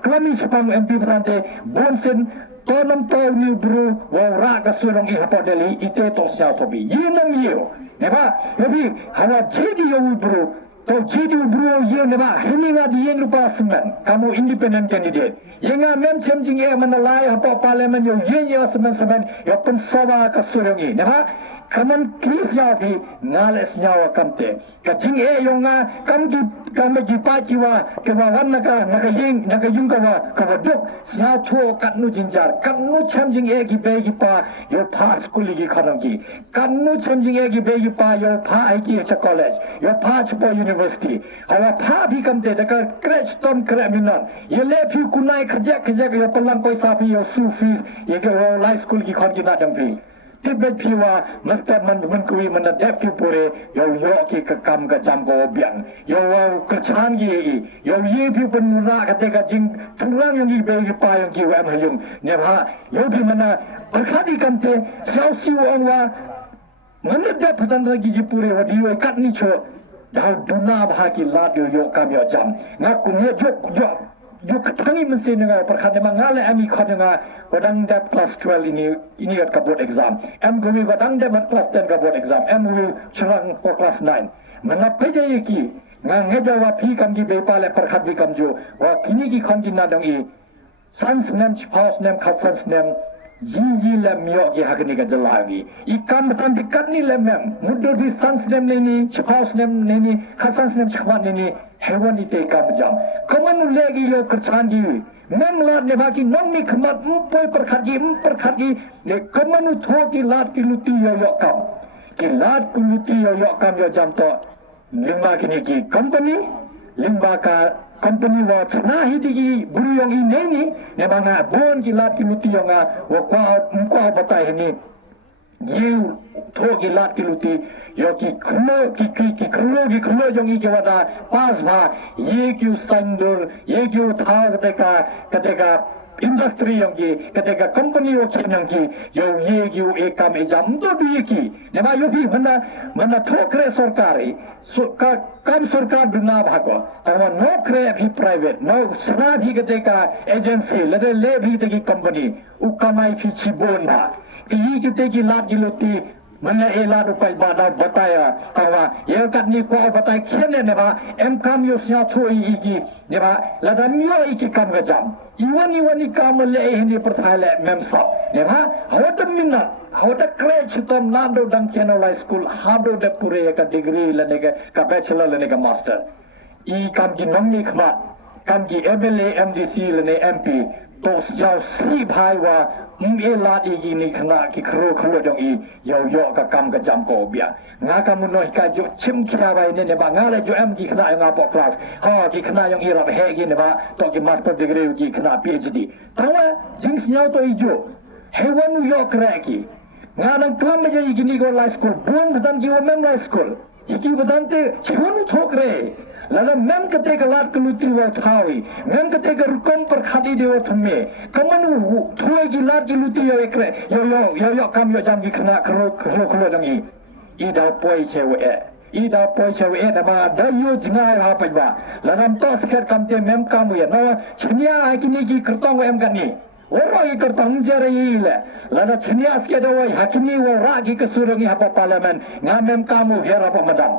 klami sepam MP prante bonsen tonam to ni bru wa ra ka surong I hapadeli ite to sia to bi yinam yo ne ba yubi hawa jedi yo bru to jadi bro ye ne ba hininga di yen lupa semen kamu independent candidate yenga mem changing e manalai apa parliament yo yen yo semen yo pensawa ka surongi ne ba kaman kris ya bi ngales nyawa kamte ka jing yung nga kam gi pa ki wa ke wa wan naka yung ka wa dok sia tho kat nu jinjar kat nu cham jing gi be gi pa yo pha school gi khanang gi kat nu cham jing gi be gi pa yo pha ai ki cha college yo pha chpo university hawa pha bi kamte da ka crash tom kra minan ye le phi kunai khajak yo palang paisa phi yo su fees ye ke high school gi khan gi na dang phi Tibet piwa mesti menkui menadap pure yo ki kekam ke jam ko biang yo kerchan gi yo ye pi penura ketika jing tenang yang gi be pa yang ki wam hayung ne ha yo bi mana berkhadi kamte siau siu wa menadap patan lagi ji pure wa diwe kat ni cho dah duna bha ki lat yo kam yo jam ngaku ne yo katangi mesin nga perkhade mangale ami khadanga wadang dap class 12 ini kat kabut exam am gumi wadang dap class 10 kabut exam am wi churang ko class 9 mana peje yiki nga ngeja wa phi kam gi be pale perkhad bi kam jo wa kini ki khon ki na dang i sans nem house nem khasas nem yi lem yo gi hakni ga jalangi ikam tan dikat ni lem mudur di sans nem ni house nem ni khasas nem chhwan ni hewan ite kam jam kaman legi yo kerchan gi mem lat ne baki nong mi khmat poi perkhat gi le kaman tho ki lat ki luti yo kam ki lat ki luti yo kam yo jam to lingba kini ki company lingba ka company wa chna hi digi buru yong i nei ne banga bon ki lat ki luti yo nga wa kwa batai ni you thogi lat ki luti yo ki khlo jong i ke wada pas ba ye kyu sandur ye kyu thag kateka industry yang ki kateka company yo chen yang ki yo ye kyu ekam ejam to du ye ki ne ba yo phi mana thokre sarkari kam sarkar duna bhago tawa no kre phi private no sana bhi kateka agency le bhi teki company ukamai phi chibon ba yi kita ki lat giluti mana ela rupai bada bataya tawa ye kat ni ko batai khene ne ba em kam yo sia thui igi ne ba la da myo iki kam ga jam iwani kam le hindi perthale mem sa ne ba hawata minna hawata crèche tom nado dang channel school hado de pure ka degree le ne ka bachelor le ne ka master I kam ki nong ni khmat kam ki MLA MDC le ne MP to jau si bhai wa la igi ni khna ki khro dong I yo ka kam ka jam ko bia nga ka mun no ka jo chim khia bai ne ba nga le jo am ki khna nga po class ha ki khna yong I ra he gi ne ba to ki master degree ki khna PhD tawa jing siao to I jo he wa New York ra ki nga nang klam me jo igi ni go high school bon badan ki wa mem high school iki badan te chhon thok re lala mem kate ka lat kuluti wa thawi mem kate ka rukom par khadi de wa thme kamanu thue gi lat gi luti yo ekre yo kam yo jam gi khna khlo dang I da poi che we da ba da yo jinga ha pa ba lala to sket kam te mem kam ya no chnya ha ki ni gi krtong em kan ni oro I krtong jare ile lala chnya sket do wa hakini wa ra gi kasurangi ha pa parliament nga mem kam hera pa madam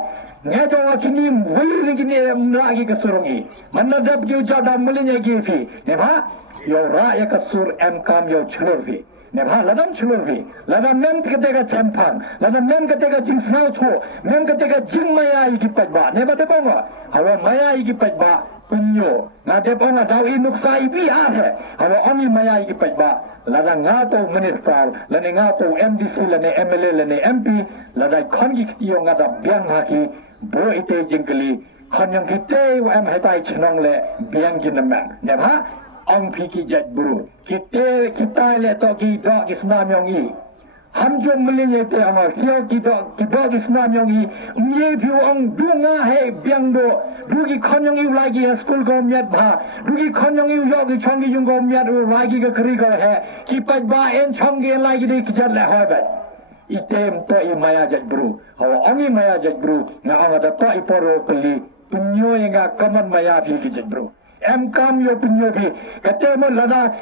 nga jo kini wiri kini lagi kesurungi mana dap jo jada mulinya gifi ne ba yo ra ya kasur em kam yo chlur fi ne ba ladam chlur fi ladam mem ketega champang ladam mem ketega jing snau tho mem ketega jing maya I gipat ba ne ba te ba hawa maya I gipat ba punyo na de ba na daw inuksa I bi ha he hawa ami maya I gipat ba lada nga to minister lane nga to MDC lane MLA lane MP lada khon gi yo nga da biang ha ki bo ite jingli khon yang kite wa am hetai chnong le biang gi na ne ba ong phi ki jet buru kita le to ki do ki snam yong I ham jom mling te ama hio ki do ki snam yong I mye phu ong du nga he biang do du ki khon yong I lagi school go myat ba du ki khon yong I yo ki chong gi yung go myat lagi ka khri go he ki pat ba en chong gi lagi de ki jet le ha ba item to I maya jet bru hawa ongi maya jet bru nga anga da to I poro kali punyo nga kaman maya phi ki jet bru em kam yo punyo phi kate mo lada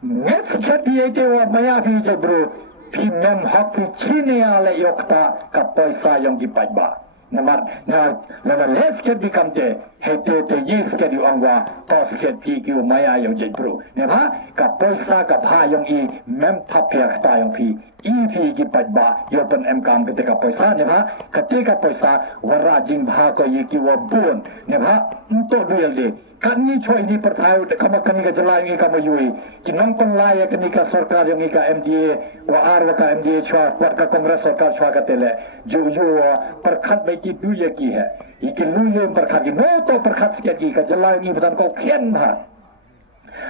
nget sikhat ye te wa maya phi jet bru phi mem hak phi chine ale yokta ka paisa yong ki pat ba namar na les ke bikamte hete te yes ke di ongwa tos ke pi ki maya yong jet bru ne ba ka paisa ka pha yong I mem phapya ta yong phi EP gipat yo pen MKM ketika paisa ne ba ketika paisa warajing bha ko ye ki wa bon ne ba untuk duel de kan ni choi ni perthai kama kani ka jalai ngi kama yui kinang pen lai ya kani ka sarkar yang ka MDA wa ar wa ka MDA chwa wat ka kongres sarkar chwa ka tele jo perkhat bai ki du ye ki hai ikin lu ye perkhat ki no to perkhat sikat ki ka jalai ngi badan ko khen ba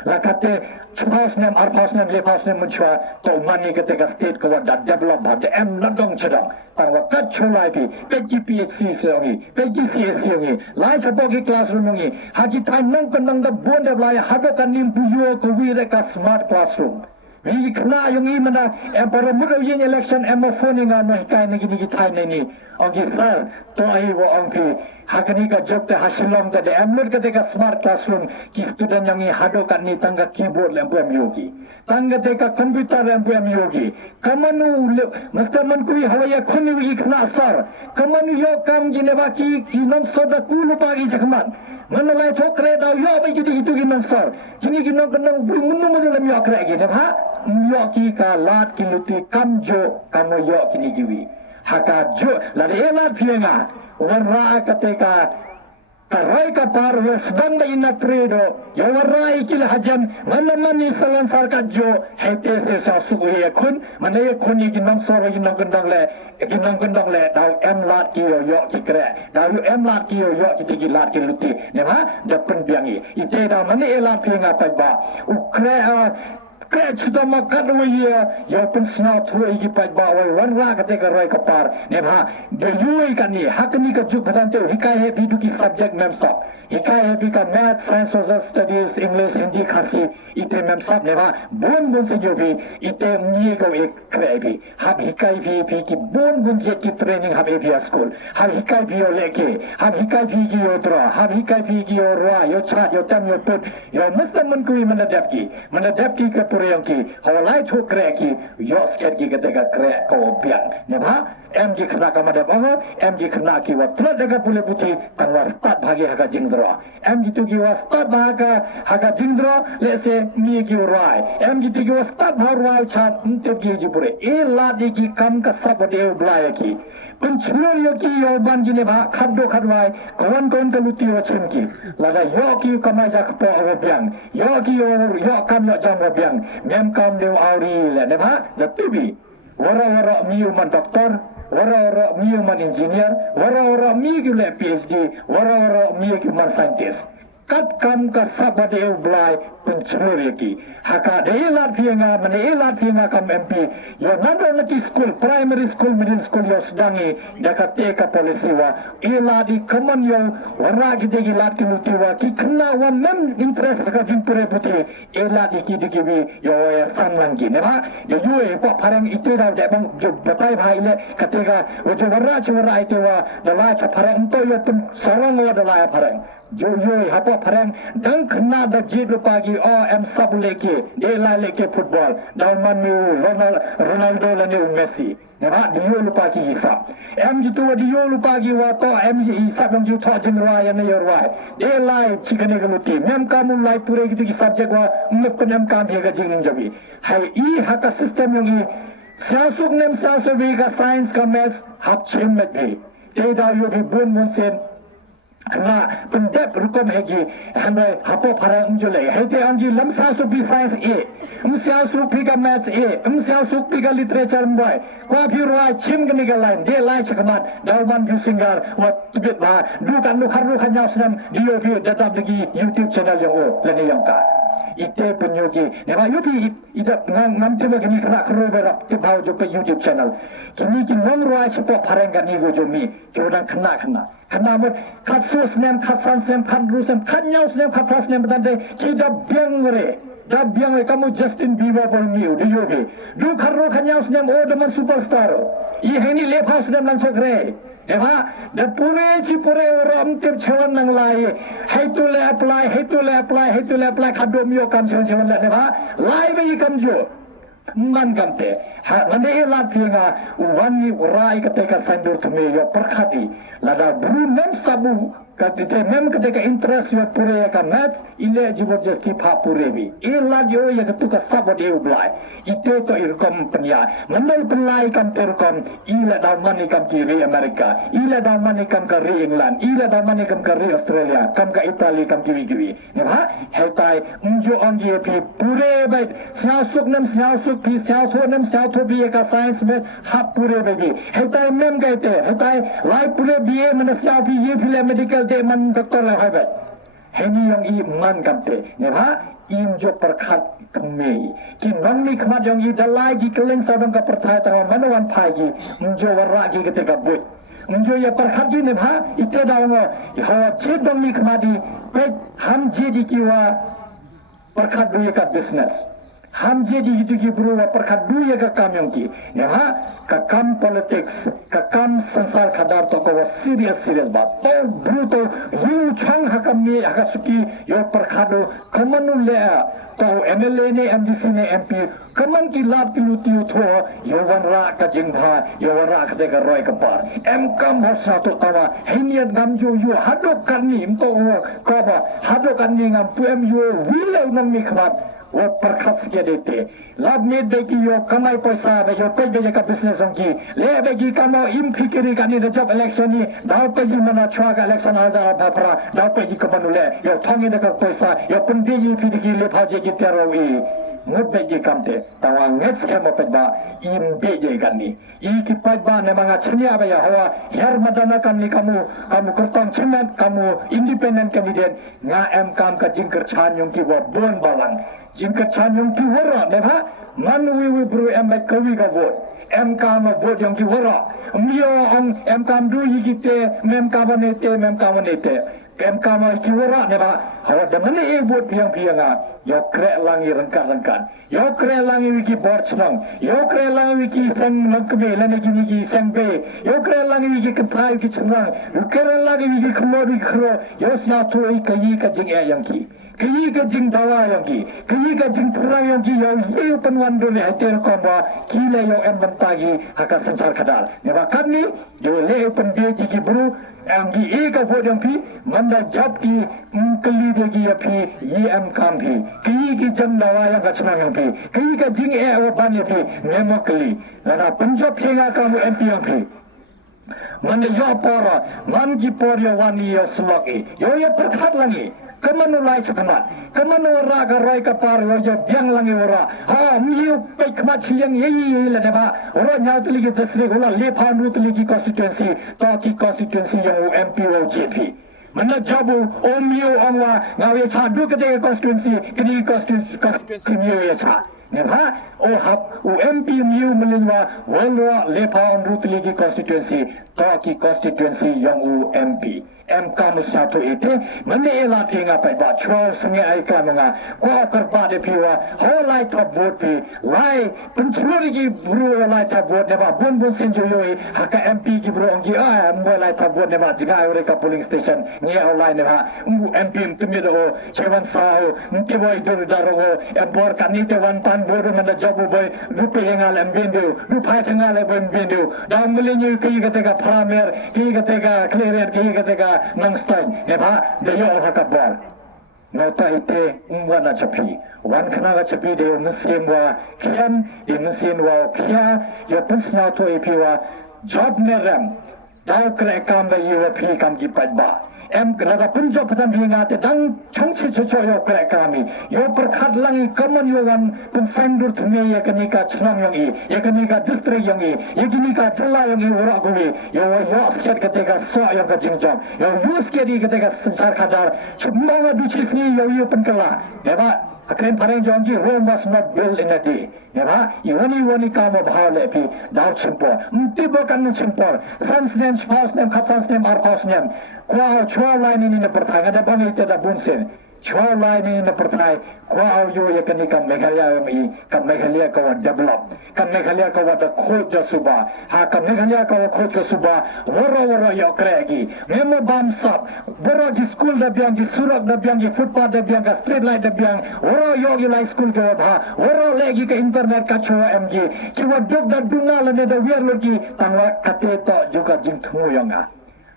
lakate spouse name or house name le house name muchwa to mani ketika state ko da develop ba de em nadong chadang tang wa kat chulai pi pe GPSC songi pe GCSE yongi lai chapo ki classroom yongi hagi thai nong kanang da bon de lai hago kanim buyo ko wi re ka smart classroom wi khna yongi mana em para mu yin election em phone nga no kai ni gi thai ni ogi sir to ai wo ong pi hakani ka job te hasilong te de emlut ketika smart classroom ki student yang hado kan ni tangga keyboard lempu yogi tangga te ka computer lempu yogi kamanu mastaman kui hawaya khuni wi khna sar kamanu yo kam gine baki ki non soda kulu pagi jakman manalai thokre da yo ba gi itu gi non sar kini gi non kan munu munu lem yo kre gi ne ha yo ki ka lat ki luti kamjo kamo yo kini gi wi haka jo la de elat pienga warra ketika karai kapar sedang ina tredo yo warra ikil hajan mana mani salan sarkat jo hete se sa suwe kun mana ye kun ni ginam soro ginam gendang le dau em lat ki yo ki kre dau em lat ki yo ki tigi lat ki luti ne ba da pen biangi ite da mana elat pienga ta ba ukre kaya sudah makan waya ya pun senau tu igi pai bawa warna ketika rai kapar ne ba de yui kan ni hak ni ka juk badan te hikai he bidu ki subject memsap hikai he bi ka math science social studies english hindi khasi ite memsap ne ba bon se jo bi ite mi ko ek krai bi hab hikai bi ki bon je ki training hab bi school hab hikai bi yo leke hab hikai bi ki yo tra hab hikai bi ki yo ra yo cha yo tam yo put yo mustam man kui manadap ki ka yang ki hawalai thu kre ki yos ket ki ketika kre ko biang ne ba MG khna ka madap anga MG khna ki wa tla daga pule puti kan wa start bhage haka jingdra MG tu ki wa start bhaga haka jingdra le se mi ki rai MG tu ki wa start bhar rai cha unte ki ji pure e la di ki kam ka sab de blaya ki penchulur yo ki yo ban gi ne ba khaddo khadwai kawan kon ka luti wa chen ki laga yo ki kamai ja ka po wa biang yo ki yo kam yo jam wa biang mem kam deu auri le ne ba the tibi wara mi man doktor wara mi man engineer wara mi le PhD wara mi man scientist kat kam ka sabade blai penchulur ki haka de lat pianga mane lat pianga kam MP yo nado lati school primary school middle school yo sedangi dakate ka policy wa ila di common yo wara gi de lat ki luti wa ki khna wa mem interest ka jimpure puti ila di ki de bi yo ya san lang ki ne ba yo yu e pa pharang ite da de bang jo batai bhai le katega wo jo wara chwara ite wa da la cha pharang to yo tum sarang wa da la pharang jo yo hapa pharang dang khna da ji pagi o em sab leke de la leke football da manu Ronaldo la ne Messi ne ba dio lupa ki hisab em gitu dio lupa ki wa to em hisab yang ju tho jing ra ya ne yor wa de la chikane ga luti mem ka mu lai pure gitu ki subject wa mek nem ka bhe ga jing jabi hai i haka system yang siasuk nem siasuk bi ka science ka maths hap chem met bhe te da yo bi bun mun sen kena pendep rukom hegi handai hapo para unjule hete angi lamsa su bi science e umsia su piga maths e umsia su piga literature boy kwa phirai chim gni ga line de line chakman dauman bu singar wat tibet ba du kan lu kharu khanyau snam dio phi data bagi YouTube channel yang o lani yang ka ite penyogi ne ba yupi ida ngam te gni khana khru be rap te ba jo pe YouTube channel kini ki nom roi sipo pharenga ni go jo mi jodan khana mo khatsus nem khatsan sem khandrusem khanyau sem khatras nem tande ki da biang kamu Justin Bieber por new di yogi du kharro khanyau nem o de superstar I heni left house nem lang chokre eba da pure ram te chhawan nang lai hai to le apply khadom yo kam chhawan la eba lai be kam jo man gamte mane la pinga wani rai kate ka sandur tume yo perkhadi lada bru nem sabu Ketika mem ketika interest yo pure ka match ile jibordasti pha pure bi ila yo ya ketu ka sabot eu blai ite to irkom penya mandal pelai kam terkom ila da mani kam ki re Amerika ila da mani kam ka re England ila da mani kam ka re Australia kam ka Italy kam ki wi ne ba hetai unjo ongi pi pure bai siasuk pi siasuk bi ka science me ha pure bai hetai mem ga ite hetai lai pure bi e man sia pi ye pi medical de man doktor la habat heni yang i man kamte ne ba im jo perkhat kami ki non mi khmat yang i dalai ki keleng sadang ka perthai ta manawan phai ki jo warra ki kete ka bui jo ya perkhat ki ne ba ite da ngo ha che dong mi khmadi pe ham je di ki wa perkhat du ka business ham je di gitu ki bro wa perkhat du ya ka kam yang ki ne ba ka kam politics ka kam sansar khadar to ko serious ba to bruto yu chang ha kam ni ha suki yo perkhado kamanu le to MLA ne MDC ne MP kaman ki lab ki luti tho yo wan ra ka jing bha yo wan ra ka de ka roi ka par em kam ho sa to tawa hiniat ngam jo yo hadok kan ni to ko ba hadok kan ni ngam pu em yo wile nam mi khmat वो परखस के देते लाभ में देखी यो कमाई पैसा बे यो पे बे का बिजनेस होंगी ले बे की कमाओ इम फिक्री का नहीं जब इलेक्शन ही दाव पे जी मना छुआ का इलेक्शन हजार बापरा दाव पे जी कमानु ले यो थोंगे ने का पैसा यो पंडे जी फिर की ले भाजे की तेरो ई मुद्दे जी kamte tawang next ke mo pagba im beje ganni I ki pagba ne mga chnya ba ya hawa her madana kam ni kamu kurtong chmat kamu independent candidate nga em kam ka jingker chan yung ki wa bon balang jingker chan yung ki wara ne ba man wi bro em ba kawi ka vote em kam vote yung ki wara mio ang em kam du yi ki te mem kam ne te mem kam ne te em kam ki wara ne ba hawa de man e vote piang a yo kre langi rangkan yo kre langi wiki borchnang yo kre langi wiki sang langkme lane gini gi sang be yo kre langi wiki kathai ki chanang yo kre langi wiki khmori khro yo sna to I kai ka jing e yang ki kai ka jing dawa yang ki kai ka jing thrang yang ki yo ye panwan do le hater ko ba ki le yo em bantagi haka sansar khadal ne ba kami yo le pan de ji ki bru em gi e ka vo dang pi manda jap ki kali de gi ya pi ye em kam pi kai ki jang dawa yang ka chanang yang pi kai ka jing e wa ban ye pi nemo kali na punjab phenga ka mu MP yang pi man yo pora man ki por yo wan ye slogi yo ye perkhat langi kamanu lai chakmat kamanu ra ka roi ka par yo ye biang langi ora ha mi pe khma chiang ye la ne ba ora nyau tli ki dasri gola le pha nu tli ki constituency to ki constituency yo MP o JP mana jabu omio onwa ngawe cha du ka de constituency kini constituency mi ye cha ne ba o hap o MP mi melinwa walwa le pha nu tli ki constituency to ki constituency yang o MP em kam sa to ite mane ela thinga pai ba chwa sange ai ka nga kwa kar ba de phiwa ho lai top vote pi lai pun chlori ki bru lai top vote ne ba bon sen jo yo ha ka MP ki bru ongi a mo lai top vote ne ba jiga ore ka polling station ni au lai ne ba MP tumi do chewan sa ho nti boy do da ro em bor ka ni te wan tan bor na da job boy lu pe nga le mbindu lu phai nga le boy mbindu da ngli ni ki ga te ka pramer ki ga te ka clear ki ga te ka nang style ne ba de yo ha ka bor no ta ite wana chapi wan khana ga chapi de muslim wa khian de muslim wa khia yo pusna to ipiwa job ne ram dau kre kam ba yo phi kam ki pat ba em kena punjab patan hinga te dang chongchi chocho yo kre kami yo perkhat langi kaman yo wan pun sandur thume ye kani ka chnam yang ye kani ka district yang ye kani ka jilla yang ora ko yo sket kate ka so yo ka jingjam yo use ke di kate ka sansar khadar chumma du chisni yo pankala ne ba akren pareng jongji Rome was not built in a day ne ba wani kama bhale pi dau chimpo mti bo kan chimpo sans nem spouse nem khatsans nem ar paus nem kwa chwa line ni ne perthai da bang ite da bunsen chwa line ni ne perthai kwa yo ye kani kam meghalaya mi kam meghalaya ka develop kam meghalaya ka da khoj da suba ha kam meghalaya ka khoj ka suba woro yo kregi memo bam sap boro gi school da byang gi surak da byang gi footpath da byang ga street light da byang woro yo gi lai school ka bha woro legi ka internet ka chwa mg ki wa dog da dunga la ne da wer lo gi tangwa kate to juga jing thu yonga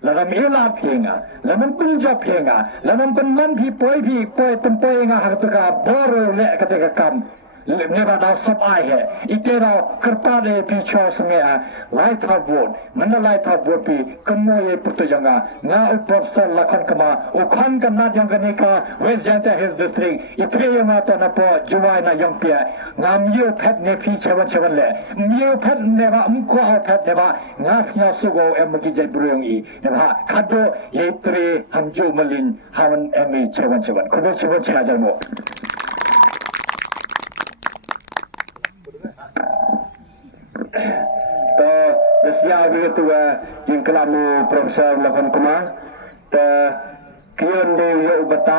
Lalam ela phenga, lalam kunja phenga, lalam penman phi poi tempoi nga hakataka boro le kataka kam. Never now sub I here. Itera kertade picho semea light of wood. Mana light of wood pi kemoye putu janga. Nga upopsal lakon kama. Ukhan kanat yang kenika West Janta his district. Itre yang ato na po juwai na yang pia. Nga miyo pet ne pi chewan le. Miyo pet neba mko au pet neba. Nga snya sugo emaki jay bruyong i. Neba kado ye tre hamju malin hawan emi chewan. Kudo chewan chewan mo. To desya begitu jingkelamu Profesor Lakon Kuma. Kion de yo bata